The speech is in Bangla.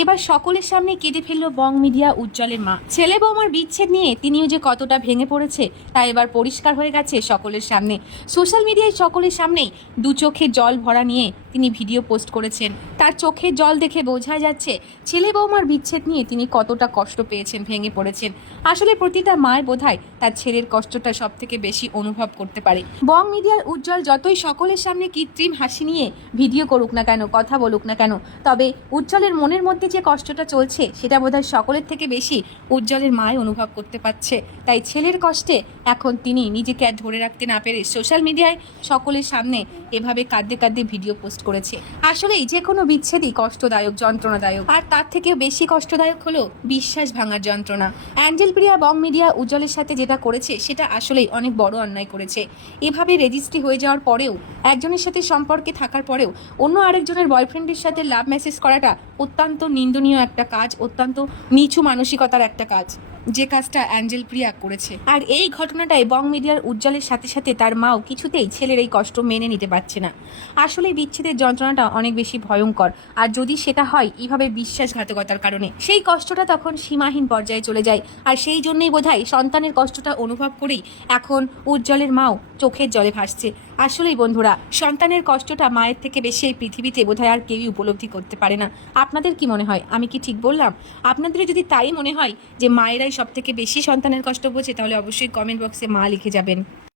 এবার সকলের সামনে কেঁদে ফেলল বং মিডিয়া উজ্জ্বলের মা। ছেলে বৌমার বিচ্ছেদ নিয়ে তিনিও যে কতটা ভেঙে পড়েছে তা এবার পরিষ্কার হয়ে গেছে সকলের সামনে। সোশ্যাল মিডিয়ায় সকলের সামনেই দু চোখে জল ভরা নিয়ে তিনি ভিডিও পোস্ট করেছেন। তার চোখের জল দেখে বোঝা যাচ্ছে ছেলে বৌমার বিচ্ছেদ নিয়ে তিনি কতটা কষ্ট পেয়েছেন, ভেঙে পড়েছেন। আসলে প্রতিটা মায় বোধহয় তার ছেলের কষ্টটা সব থেকে বেশি অনুভব করতে পারে। বং মিডিয়ার উজ্জ্বল যতই সকলের সামনে কৃত্রিম হাসি নিয়ে ভিডিও করুক না কেন, কথা বলুক না কেন, তবে উজ্জ্বলের মনের মধ্যে যে কষ্টটা চলছে সেটা বোধহয় সকলের থেকে বেশি উজ্জ্বলের মায় অনুভব করতে পারছে। তাই ছেলের কষ্টে এখন তিনি নিজেকে আর ধরে রাখতে না পেরে সোশ্যাল মিডিয়ায় সকলের সামনে এভাবে কাঁদতে কাঁদতে ভিডিও পোস্ট করেছে। আসলেই যে কোনো বিচ্ছেদই কষ্টদায়ক, যন্ত্রণাদায়ক, আর তার থেকে বেশি কষ্টদায়ক হলো বিশ্বাস ভাঙার যন্ত্রণা। অ্যাঞ্জেল প্রিয়া বং মিডিয়া উজ্জ্বলের সাথে যেটা করেছে সেটা আসলেই অনেক বড় অন্যায় করেছে। এভাবে রেজিস্ট্রি হয়ে যাওয়ার পরেও, একজনের সাথে সম্পর্কে থাকার পরেও অন্য আরেকজনের বয়ফ্রেন্ডের সাথে লাভ মেসেজ করাটা অত্যন্ত নিন্দনীয় একটা কাজ, অত্যন্ত নিচু মানসিকতার একটা কাজ, যে কাজটা অ্যাঞ্জেল প্রিয়া করেছে। আর এই ঘটনাটাই বং মিডিয়ার উজ্জ্বলের সাথে সাথে তার মাও কিছুতেই ছেলের এই কষ্ট মেনে নিতে পারছে না। আসলে বিচ্ছেদের যন্ত্রণাটা অনেক বেশি ভয়ঙ্কর, আর যদি সেটা হয় এইভাবে বিশ্বাসঘাতকতার কারণে, সেই কষ্টটা তখন সীমাহীন পর্যায়ে চলে যায়। আর সেই জন্যই বোধহয় সন্তানের কষ্টটা অনুভব করেই এখন উজ্জ্বলের মাও চোখের জলে ভাসছে। আসলেই বন্ধুরা, সন্তানের কষ্টটা মায়ের থেকে বেশি এই পৃথিবীতে বোধহয় আর কেউই উপলব্ধি করতে পারে না। আপনাদের কি মনে হয়? আমি কি ঠিক বললাম? আপনাদের যদি তাই মনে হয় যে মায়েরাই সব থেকে বেশি সন্তানের কষ্ট বোঝে, তাহলে অবশ্যই কমেন্ট বক্সে মা লিখে যাবেন।